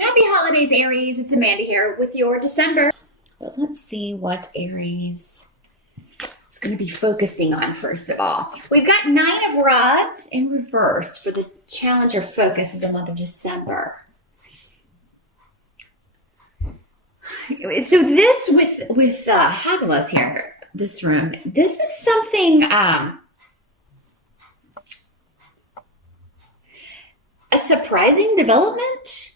Happy holidays, Aries. It's Amanda here with your December. Well, let's see what Aries is going to be focusing on first of all. We've got 9 of Rods in reverse for the challenge or focus of the month of December. So this with Hagelas here, this room, this is something a surprising development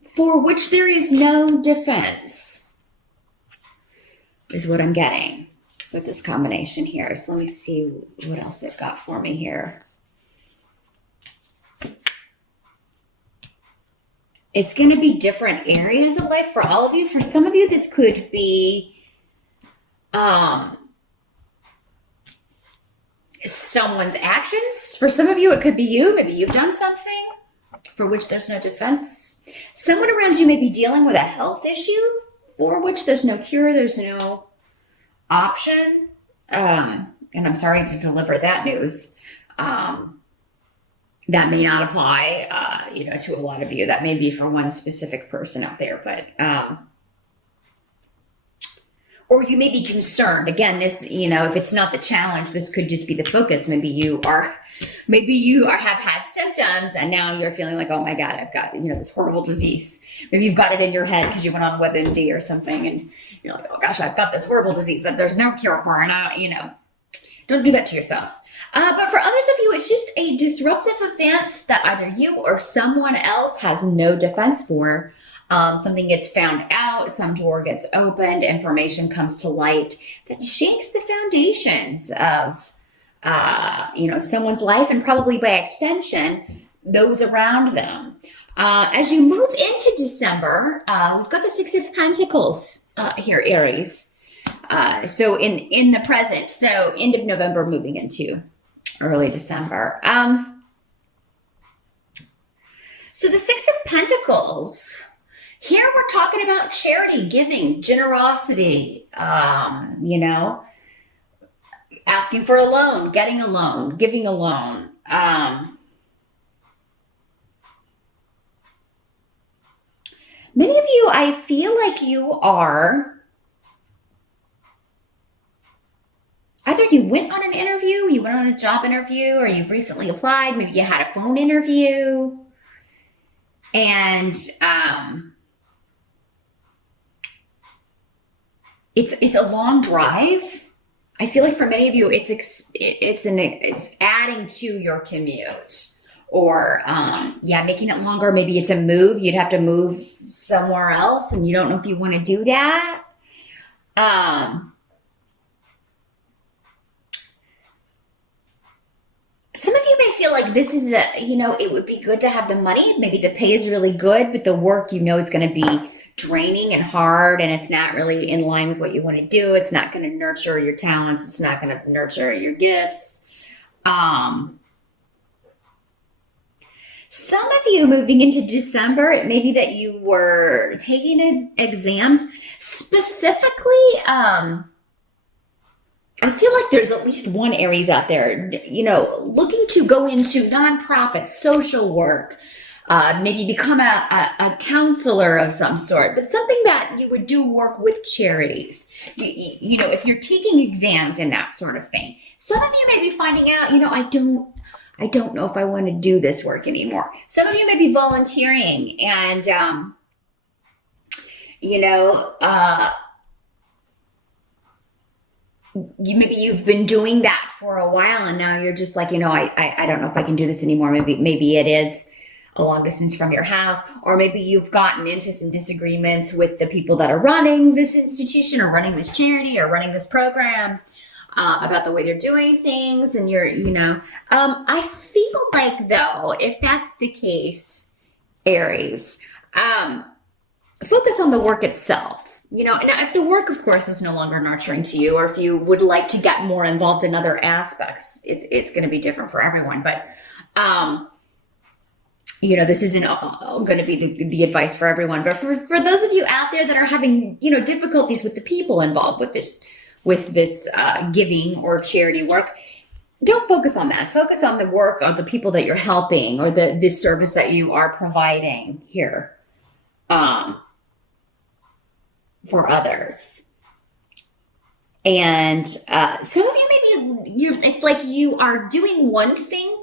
for which there is no defense, is what I'm getting with this combination here. So let me see what else they've got for me here. It's going to be different areas of life for all of you. For some of you, this could be someone's actions. For some of you, it could be you. Maybe you've done something for which there's no defense. Someone around you may be dealing with a health issue for which there's no cure, there's no option. And I'm sorry to deliver that news. That may not apply, to a lot of you. That may be for one specific person out there, but or you may be concerned. Again, this, if it's not the challenge, this could just be the focus. Maybe you have had symptoms and now you're feeling like, oh my God, I've got, this horrible disease. Maybe you've got it in your head because you went on WebMD or something and you're like, oh gosh, I've got this horrible disease that there's no cure for. And don't do that to yourself. But for others of you, it's just a disruptive event that either you or someone else has no defense for. Something gets found out, some door gets opened, information comes to light that shakes the foundations of, someone's life and probably by extension, those around them. As you move into December, we've got the 6 of Pentacles here, Aries. So in the present, so end of November moving into early December. So the 6 of Pentacles, here we're talking about charity, giving, generosity, asking for a loan, getting a loan, giving a loan. Many of you, I feel like you are, either you went on an interview, you went on a job interview, or you've recently applied, maybe you had a phone interview, and it's a long drive. I feel like for many of you, it's adding to your commute, or making it longer. Maybe it's a move. You'd have to move somewhere else, and you don't know if you want to do that. Some of you may feel like this is it would be good to have the money. Maybe the pay is really good, but the work, is going to be draining and hard, and it's not really in line with what you want to do. It's not going to nurture your talents. It's not going to nurture your gifts. Some of you moving into December, it may be that you were taking exams. Specifically, I feel like there's at least one Aries out there, looking to go into nonprofit, social work, maybe become a counselor of some sort, but something that you would do work with charities. If you're taking exams and that sort of thing. Some of you may be finding out, I don't know if I want to do this work anymore. Some of you may be volunteering and, maybe you've been doing that for a while and now you're just like, I don't know if I can do this anymore. Maybe it is a long distance from your house, or maybe you've gotten into some disagreements with the people that are running this institution or running this charity or running this program about the way they're doing things. And I feel like though, if that's the case, Aries, focus on the work itself. And if the work, of course, is no longer nurturing to you, or if you would like to get more involved in other aspects, it's going to be different for everyone. But, this isn't going to be the advice for everyone. But for those of you out there that are having, difficulties with the people involved with this giving or charity work, don't focus on that. Focus on the work of the people that you're helping or the service that you are providing here for others. And some of you it's like you are doing one thing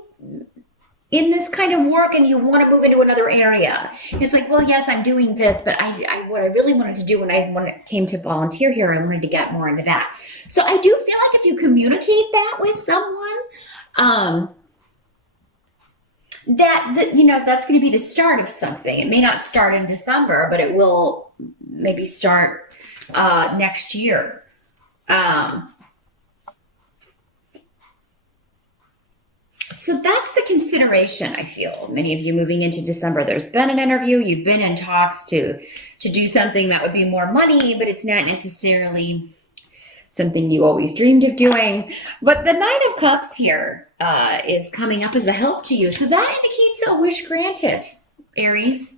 in this kind of work and you want to move into another area. It's like, well, yes, I'm doing this, but what I really wanted to do when it came to volunteer here, I wanted to get more into that. So I do feel like if you communicate that with someone, that's going to be the start of something. It may not start in December, but it will maybe start next year. So that's the consideration, I feel. Many of you moving into December, there's been an interview, you've been in talks to do something that would be more money, but it's not necessarily something you always dreamed of doing. But the Nine of Cups here is coming up as a help to you. So that indicates a wish granted, Aries.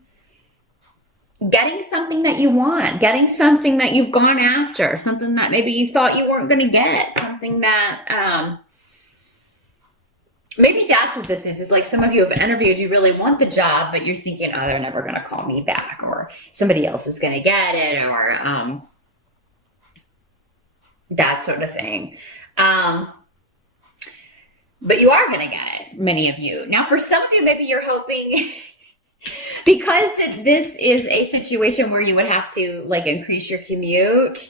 Getting something that you want, getting something that you've gone after, something that maybe you thought you weren't going to get, something that... maybe that's what this is. It's like some of you have interviewed, you really want the job, but you're thinking, oh, they're never going to call me back, or somebody else is going to get it, or that sort of thing. But you are going to get it, many of you. Now, for some of you, maybe you're hoping, because this is a situation where you would have to like increase your commute.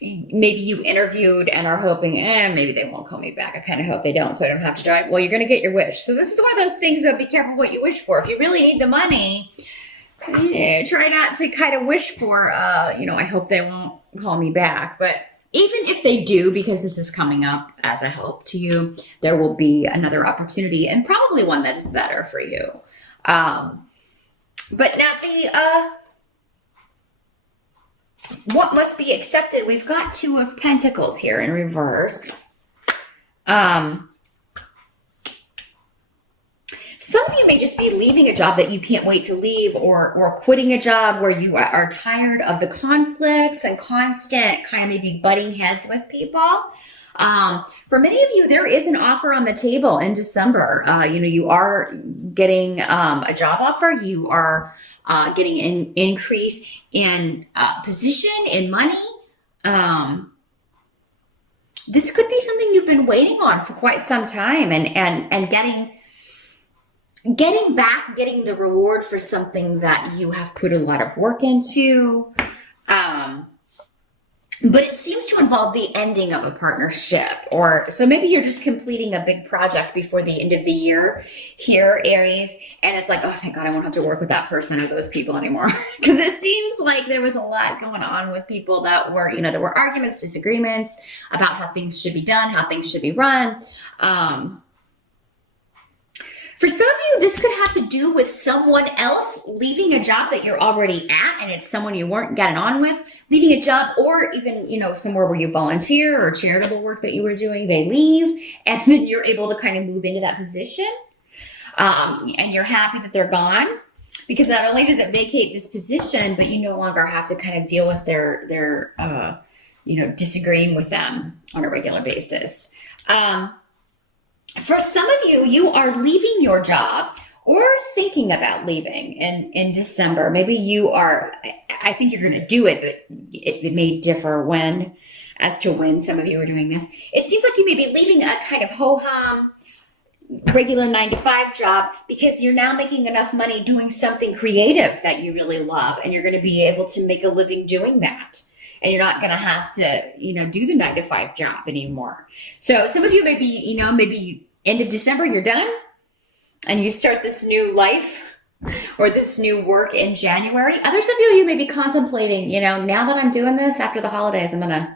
Maybe you interviewed and are hoping, maybe they won't call me back. I kind of hope they don't, so I don't have to drive. Well, you're going to get your wish. So this is one of those things, but be careful what you wish for. If you really need the money, try not to kind of wish for, I hope they won't call me back. But even if they do, because this is coming up as a help to you, there will be another opportunity, and probably one that is better for you. But now what must be accepted? We've got Two of Pentacles here in reverse. Some of you may just be leaving a job that you can't wait to leave, or quitting a job where you are tired of the conflicts and constant kind of maybe butting heads with people. For many of you, there is an offer on the table in December. You are getting a job offer. You are getting an increase in position, in money. This could be something you've been waiting on for quite some time, and getting the reward for something that you have put a lot of work into. But it seems to involve the ending of a partnership, so maybe you're just completing a big project before the end of the year here, Aries, and it's like, oh, thank God I won't have to work with that person or those people anymore. Because it seems like there was a lot going on with people that were, there were arguments, disagreements about how things should be done, how things should be run. For some of you, this could have to do with someone else leaving a job that you're already at, and it's someone you weren't getting on with, leaving a job, or even, somewhere where you volunteer or charitable work that you were doing, they leave, and then you're able to kind of move into that position, and you're happy that they're gone, because not only does it vacate this position, but you no longer have to kind of deal with their disagreeing with them on a regular basis. For some of you, you are leaving your job or thinking about leaving in December. Maybe you are, I think you're going to do it, but it may differ as to when some of you are doing this. It seems like you may be leaving a kind of ho-hum, regular 9-to-5 job because you're now making enough money doing something creative that you really love, and you're going to be able to make a living doing that. And you're not going to have to, do the 9-to-5 job anymore. So some of you maybe, maybe end of December, you're done and you start this new life or this new work in January. Others of you may be contemplating, now that I'm doing this after the holidays, I'm going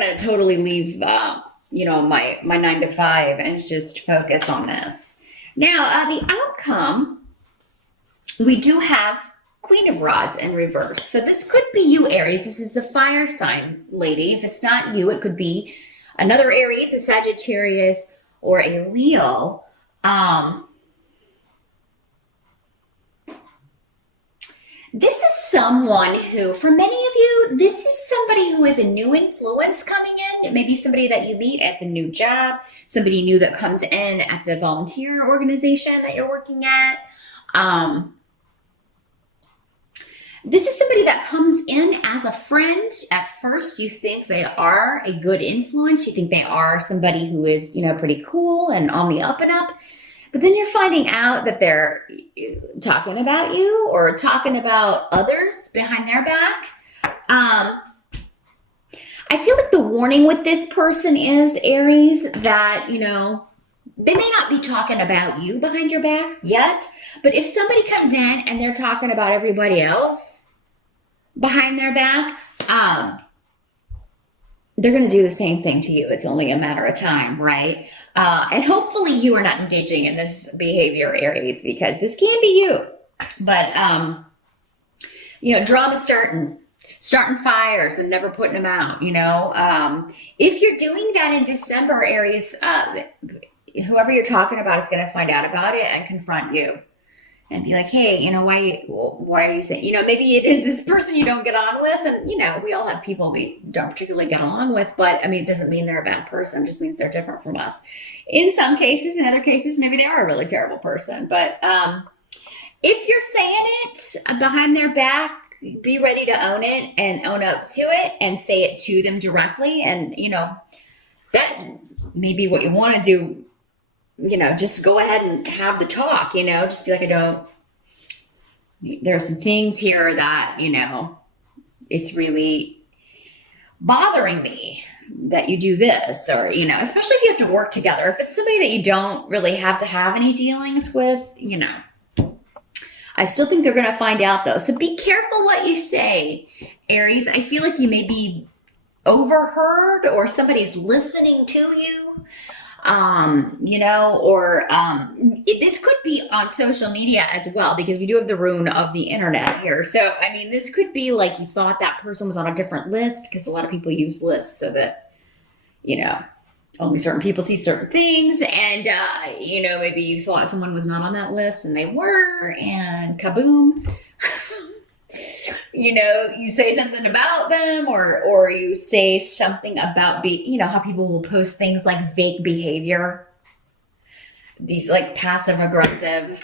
to totally leave, my 9-to-5 and just focus on this. Now, the outcome, we do have Queen of Rods in reverse. So this could be you, Aries. This is a fire sign, lady. If it's not you, it could be another Aries, a Sagittarius, or a Leo. This is someone who, for many of you, this is somebody who is a new influence coming It may be somebody that you meet at the new job, somebody new that comes in at the volunteer organization that you're working at. This is somebody that comes in as a friend. At first, you think they are a good influence. You think they are somebody who is, pretty cool and on the up and up. But then you're finding out that they're talking about you or talking about others behind their back. I feel like the warning with this person is, Aries, that, they may not be talking about you behind your back yet, but if somebody comes in and they're talking about everybody else behind their back, they're going to do the same thing to you. It's only a matter of time, right? And hopefully you are not engaging in this behavior, Aries, because this can be you. But, drama starting fires and never putting them out, if you're doing that in December, Aries, whoever you're talking about is going to find out about it and confront you and be like, hey, why are you saying, maybe it is this person you don't get on with. And, we all have people we don't particularly get along with, but it doesn't mean they're a bad person. It just means they're different from us. In some cases, in other cases, maybe they are a really terrible person. But if you're saying it behind their back, be ready to own it and own up to it and say it to them directly. And, that may be what you want to do. Just go ahead and have the talk, just be like, there are some things here that, it's really bothering me that you do this, or, especially if you have to work together. If it's somebody that you don't really have to have any dealings with, I still think they're going to find out though. So be careful what you say, Aries. I feel like you may be overheard or somebody's listening to you. This could be on social media as well, because we do have the rune of the internet here. So, this could be like you thought that person was on a different list, because a lot of people use lists so that, only certain people see certain things. And, maybe you thought someone was not on that list and they were, and kaboom. You say something about them, or you say something about how people will post things like fake behavior, these like passive aggressive.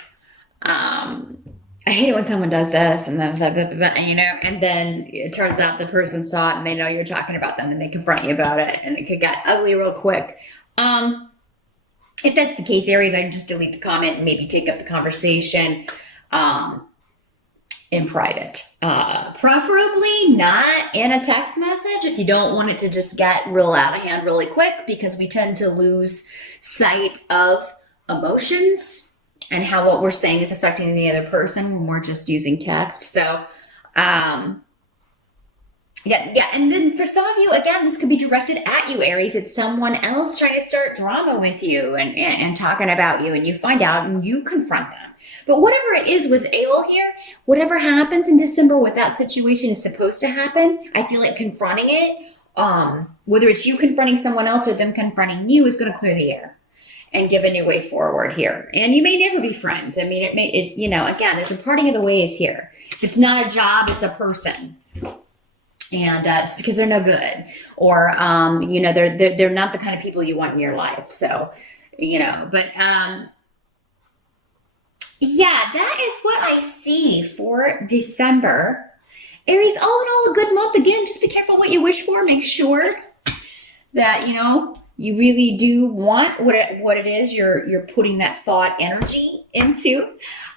I hate it when someone does this and then, and then it turns out the person saw it and they know you're talking about them and they confront you about it, and it could get ugly real quick. If that's the case, Aries, I'd just delete the comment and maybe take up the conversation, in private, preferably not in a text message if you don't want it to just get real out of hand really quick, because we tend to lose sight of emotions and how what we're saying is affecting the other person when we're just using text. So, yeah. And then for some of you, again, this could be directed at you, Aries. It's someone else trying to start drama with you and talking about you, and you find out and you confront them. But whatever it is with Ale here, whatever happens in December, what that situation is supposed to happen, I feel like confronting it, whether it's you confronting someone else or them confronting you, is going to clear the air and give a new way forward here. And you may never be friends. Again, there's a parting of the ways here. If it's not a job, it's a person. And it's because they're no good, or, they're not the kind of people you want in your life. So, yeah, that is what I see for December. Aries, all in all, a good month. Again, just be careful what you wish for. Make sure that, you really do want what it is you're putting that thought energy into.